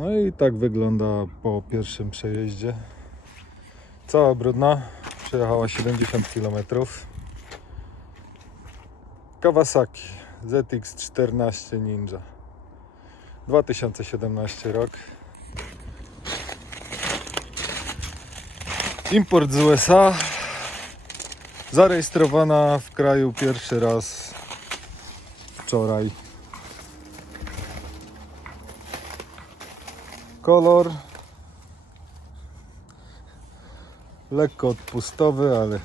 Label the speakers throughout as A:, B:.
A: No i tak wygląda po pierwszym przejeździe. Cała brudna, przejechała 70 km. Kawasaki ZX14 Ninja 2017 rok. Import z USA. Zarejestrowana w kraju pierwszy raz wczoraj. Kolor lekko odpustowy, ale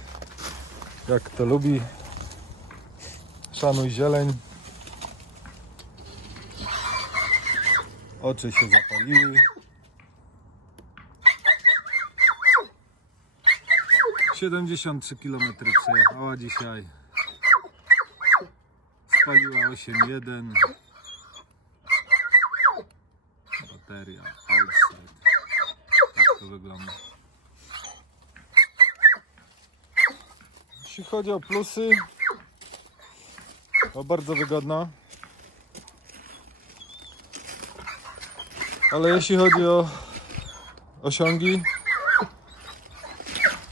A: jak kto lubi. Szanuj zieleń. Oczy się zapaliły. 73 km przejechała dzisiaj. Spaliła 8.1. Bateria outside. Tak to wygląda. Jeśli chodzi o plusy, to bardzo wygodna. Ale jeśli chodzi o osiągi,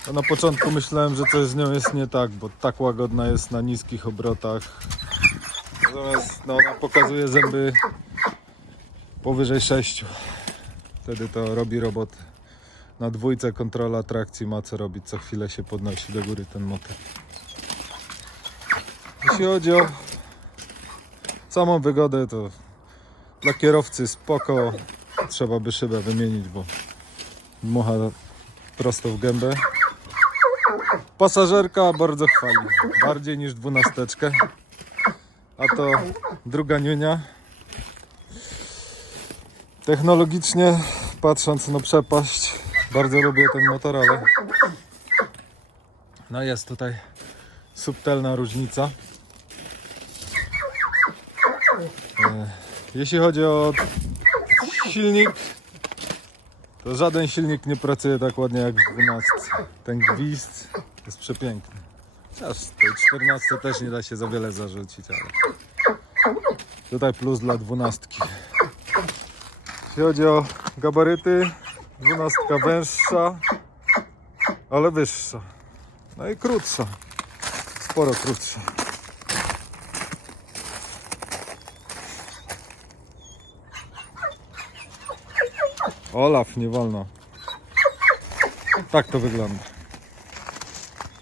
A: to na początku myślałem, że coś z nią jest nie tak, bo tak łagodna jest na niskich obrotach. Natomiast no, ona pokazuje zęby powyżej 6. Wtedy to robi robotę. Na dwójce kontrola trakcji ma co robić, co chwilę się podnosi do góry ten motor. Jeśli chodzi o samą wygodę, to dla kierowcy spoko. Trzeba by szybę wymienić, bo dmucha prosto w gębę. Pasażerka bardzo chwali, bardziej niż dwunasteczkę. A to druga niunia. Technologicznie patrząc na przepaść, bardzo lubię ten motor, ale no jest tutaj subtelna różnica. E, Jeśli chodzi o silnik, to żaden silnik nie pracuje tak ładnie jak w 12. Ten gwizd jest przepiękny. Chociaż tej 14 też nie da się za wiele zarzucić, ale tutaj plus dla 12. Jeśli chodzi o gabaryty, 12 węższa, ale wyższa. No i krótsza. Sporo krótsza. Olaf, nie wolno. Tak to wygląda.